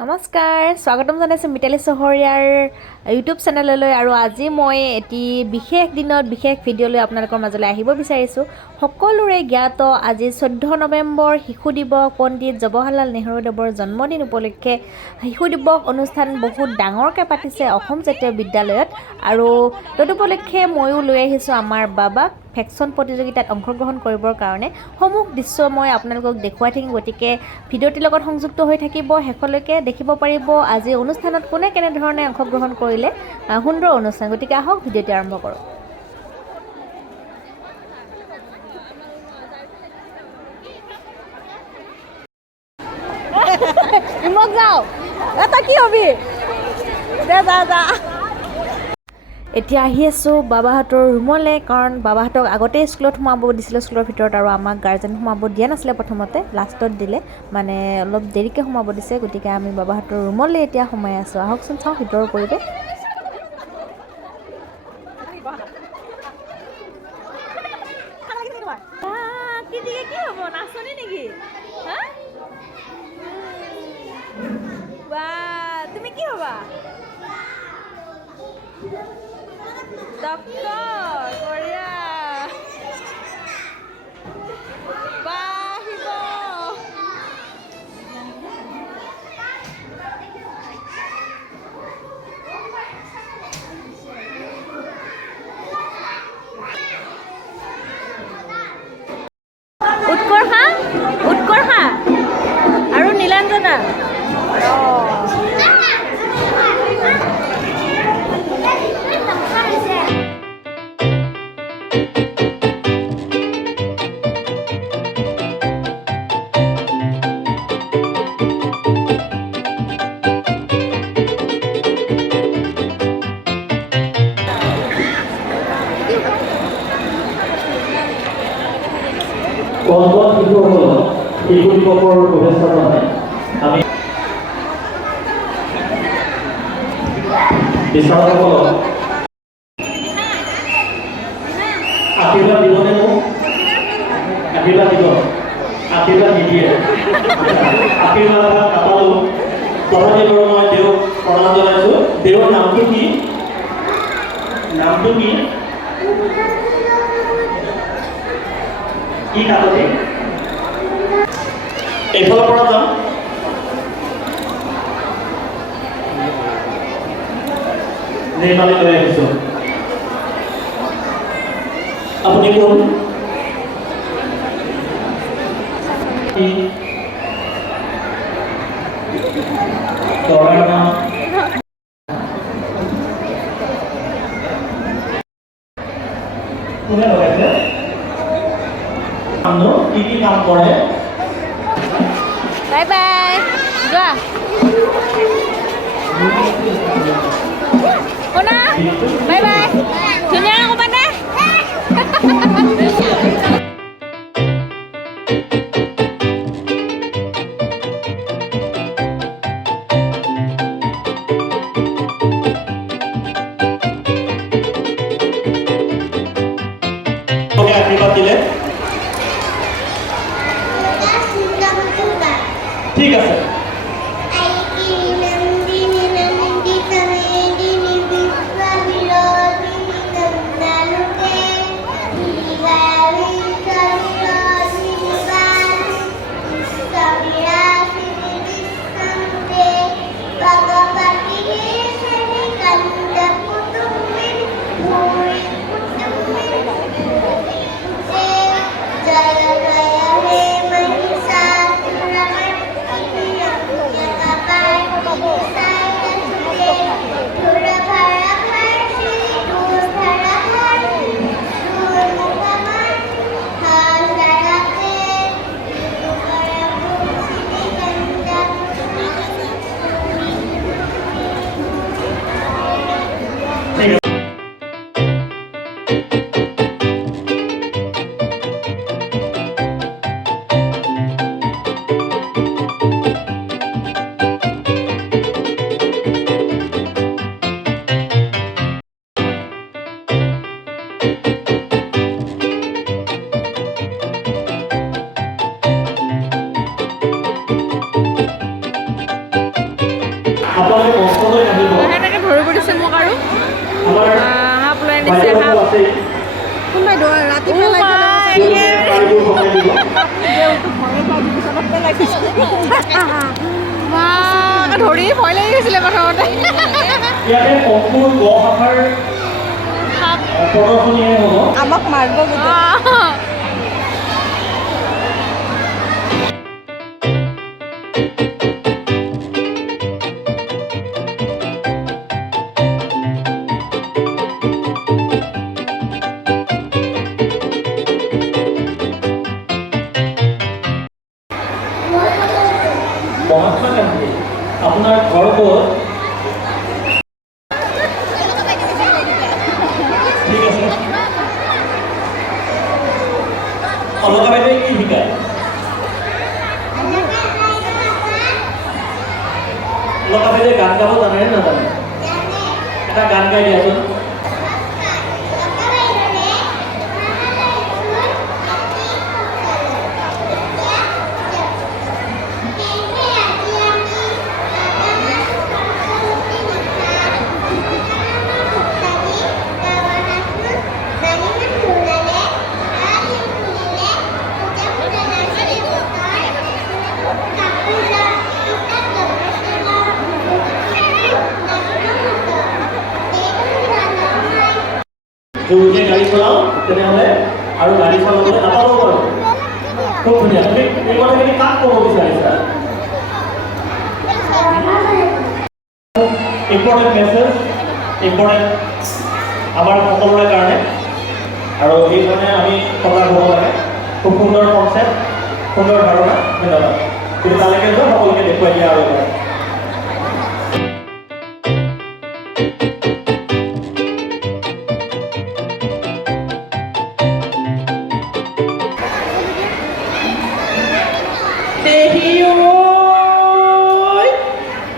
নমস্কাৰ স্বাগতম জনাইছোঁ মিতালী চহৰীয়াৰ ইউটিউব চেনেললৈ আৰু আজি মই এটি বিশেষ দিনত বিশেষ ভিডিঅ' লৈ আপোনালোকৰ মাজলৈ আহিব বিচাৰিছোঁ। সকলোৰে জ্ঞাত আজি 14 নৱেম্বৰ শিশু দিৱস, পণ্ডিত জৱাহৰলাল নেহৰুদেৱৰ জন্মদিন উপলক্ষে শিশু দিৱস অনুষ্ঠান বহুত ডাঙৰকৈ পাতিছে অসম জাতীয় বিদ্যালয়ত আৰু তদুপলক্ষে ময়ো লৈ আহিছোঁ আমাৰ বাবাক ভেকচন প্ৰতিযোগিতাত অংশগ্ৰহণ কৰিবৰ কাৰণে। সমূহ দৃশ্য মই আপোনালোকক দেখুৱাই থাকিম, গতিকে ভিডিঅ'টিৰ লগত সংযুক্ত হৈ থাকিব, শেষলৈকে দেখিব পাৰিব আজি অনুষ্ঠানত কোনে কেনেধৰণে অংশগ্ৰহণ কৰিলে। সুন্দৰ অনুষ্ঠান, গতিকে আহক ভিডিঅ'টি আৰম্ভ কৰোঁ। মোক যাওঁ এটা কি হবি দে যা এতিয়া আহি আছোঁ বাবাহঁতৰ ৰুমলৈ, কাৰণ বাবাহঁতক আগতেই স্কুলত সোমাব দিছিলে স্কুলৰ ভিতৰত, আৰু আমাক গাৰ্জেন সোমাব দিয়া নাছিলে প্ৰথমতে, লাষ্টত দিলে, মানে অলপ দেৰিকৈ সোমাব দিছে। গতিকে আমি বাবাহঁতৰ ৰুমলৈ এতিয়া সোমাই আছোঁ। আহকচোন চাওঁ ভিতৰৰ পৰিৱেশ। কি হ'ব, নাচনী নেকি? তুমি কি হ'বা? ডক্টৰ বঢ়িয়া আহিব। উৎকৰ্ষা আৰু নীলাঞ্জনা। শিশু দিৱসৰ শুভেচ্ছা জনাই আমি বিচাৰকসকলক আশীৰ্বাদ দিবনে? মোক আশীৰ্বাদ দিব, আশীৰ্বাদ নিদিয়ে। আশীৰ্বাদ নাপালোঁ, তথাপি বাৰু মই দেওক প্ৰণাম জনাইছোঁ। দেৱৰ নামটো কি? কি কাকতি? এইফালৰ পৰা যাম। নিৰ্মালি লৈ আহিছোঁ। আপুনি কোন? কোনে লগাইছে? কি কি কাম কৰে? বাই বাই, যোৱা শুনা, বাই বাই, ধুনীয়াকৈ ক'বা নে? আশীৰ্বাদ দিলে ঠিক আছে। আছেই কোনোবাই ৰাতি পেলাই তেওঁলোকে প্ৰায়বোৰ ভগাই দিব ধৰি ভয় লাগি গৈছিলে প্ৰথমতে ইয়াতে অংকুৰ গ শাখাৰ প্ৰদৰ্শনীয়ে হ'ব আমাক মাৰিব গোটেই মহাত্মা গান্ধী আপোনাৰ ঘৰ ক'ত ঠিক আছে অলকা বাইদেৱে কি শিকায় অলকা বাইদেৱে গান গাব জানে নে নাজানে এটা গান গাই দিয়াচোন জোৰকৈ গাড়ী চলাওঁ তেনেহ'লে আৰু গাড়ী চলাবলৈ নাপাব পাৰোঁ খুব ধুনীয়া তুমি এই কথাখিনি কাক ক'ব বিচাৰিছা ইম্পৰ্টেণ্ট মেছেজ ইম্পৰ্টেণ্ট আমাৰ সকলোৰে কাৰণে আৰু এইকাৰণে আমি সজাগ হ'ব লাগে খুব সুন্দৰ কনচেপ্ট সুন্দৰ ধাৰণা ধন্যবাদ তুমি তালৈকে যোৱা সকলোকে দেখুৱাই দিয়া আৰু এবাৰ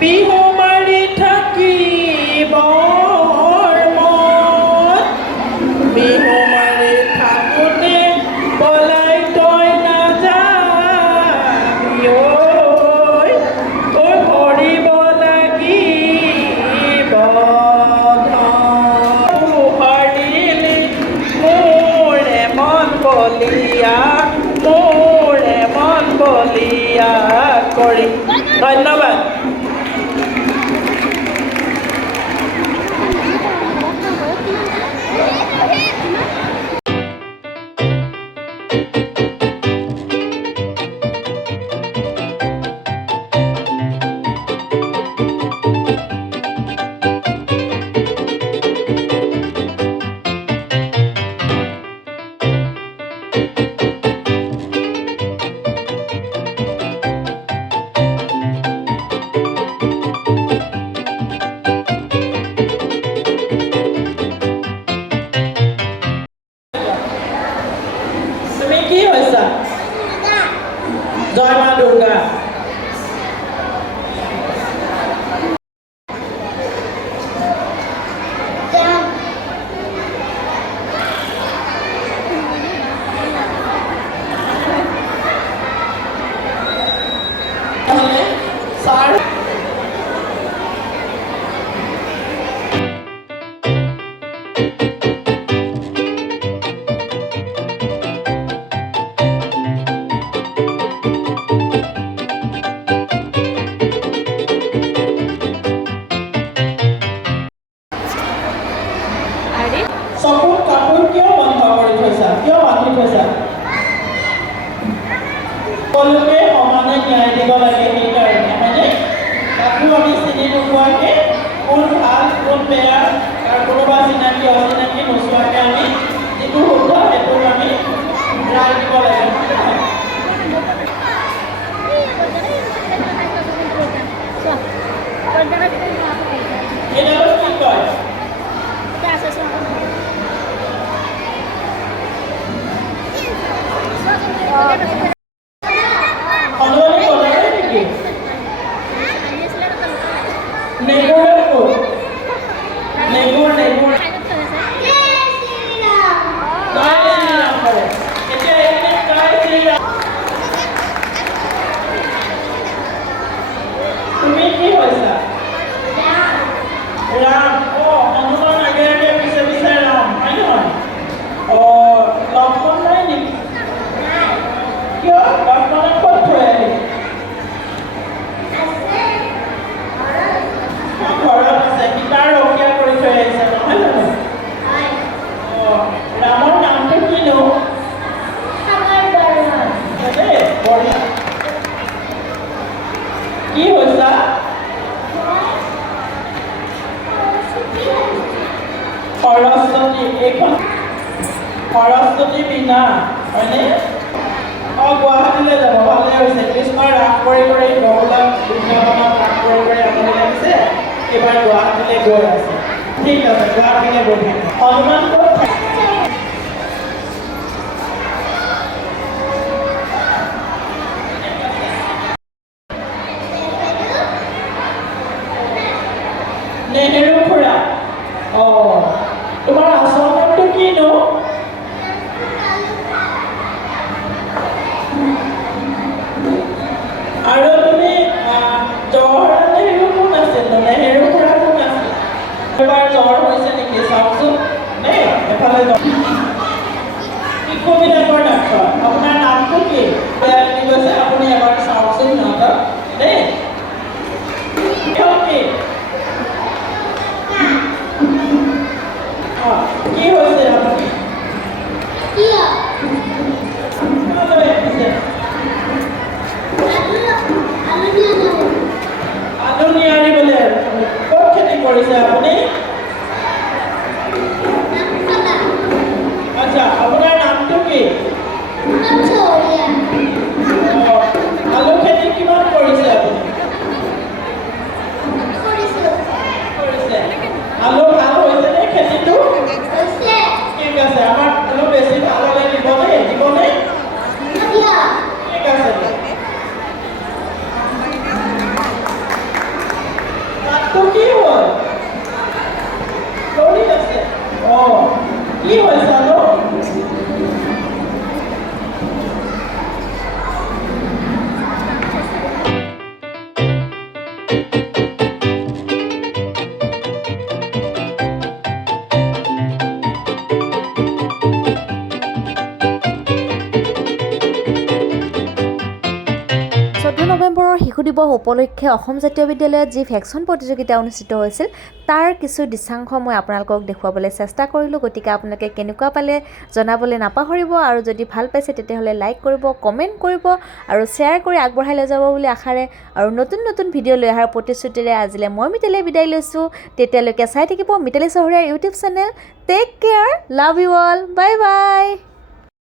বিহু মাৰি থাকিব বিহু মাৰি থাকোঁতে পলাই তই নাযাবি ধৰিব লাগিব হাৰিলি মোৰে মন বলিয়া কৰি ধন্যবাদ কি হৈছা জয় মা দুৰ্গা ছাৰ চকুত কাপোৰ কিয় বন্ধ কৰি থৈছা কিয় বান্ধি থৈছা সকলোকে সমানে ন্যায় দিব লাগে সেইকাৰণে হয়নে কাকো আমি চিনি নোপোৱাকৈ কোন ভাল কোন বেয়া আৰু কোনোবা চিনাকি অচিনাকি নোচোৱাকৈ আমি যিটো শুদ্ধ সেইটোক আমি ৰায় দিব লাগে এইডালত কি কয় হনুমানে বজায় নেকি নেগুৰৰ ক'ত নেগুৰ জয় শ্ৰীৰাম কৰে এতিয়া এইখিনি জয় শ্ৰীৰাম তুমি কি হৈছা ৰাম হনুমান আগে আগে পিছে পিছে ৰাম হয় নহয় এইখন সৰস্বতী বীণা হয়নে? গুৱাহাটীলৈ যাব ভালে হৈছে। কৃষ্ণৰ ৰাস কৰি বহুলাক বৃন্দাবনত ৰাস কৰি আমনি লাগিছে, এইবাৰ গুৱাহাটীলৈ গৈ আছে। ঠিক আছে, গুৱাহাটীলৈ গৈ থাকে। হনুমান ক'ত থাকে? নেহেৰু খুৰা। তোমাৰ আচল নামটো কিনো? আৰু তুমি জৱাহৰলাল নেহেৰু কোন আছিল? নেহেৰু খুৰা কোন আছিল? এবাৰ জ্বৰ হৈছে নেকি চাওকচোন দেই, এফালে শিশুবিলাকৰ ডাক্তৰ। আপোনাৰ নামটো কি? কি কৈছে আপুনি এবাৰ চাওকচোন সিহঁতক দেই। কি কি হৈছে আপুনি? লৈ আহিছে আলু নিয়াৰিবলৈ। ক'ত খেতি কৰিছে আপুনি? আচ্ছা, আপোনাৰ নামটো কি? আলু খেতি কিমান কৰিছে আপুনি? কৰিছে। আলু ভাল হৈছে নে খেতিটো? ঠিক আছে, আমাৰ আলু বেছি ভাল হ'লে দিবনে? ঠিক আছে। তাতটো কি হ'ল? দৌৰি আছে। কি হৈছে আলু? নৱেম্বৰৰ শিশু দিৱস উপলক্ষে অসম জাতীয় বিদ্যালয়ত যি ভেকশ্যন প্ৰতিযোগিতা অনুষ্ঠিত হৈছিল তাৰ কিছু দৃশ্যাংশ মই আপোনালোকক দেখুৱাবলৈ চেষ্টা কৰিলোঁ। গতিকে আপোনালোকে কেনেকুৱা পালে জনাবলৈ নাপাহৰিব, আৰু যদি ভাল পাইছে তেতিয়াহ'লে লাইক কৰিব, কমেণ্ট কৰিব আৰু শ্বেয়াৰ কৰি আগবঢ়াই লৈ যাব বুলি আশাৰে আৰু নতুন নতুন ভিডিঅ' লৈ অহাৰ প্ৰতিশ্ৰুতিৰে আজিলৈ মই মিতালীয়ে বিদায় লৈছোঁ। তেতিয়ালৈকে চাই থাকিব মিতালী চহৰীয়াৰ YouTube channel. Take care, love you all, bye by.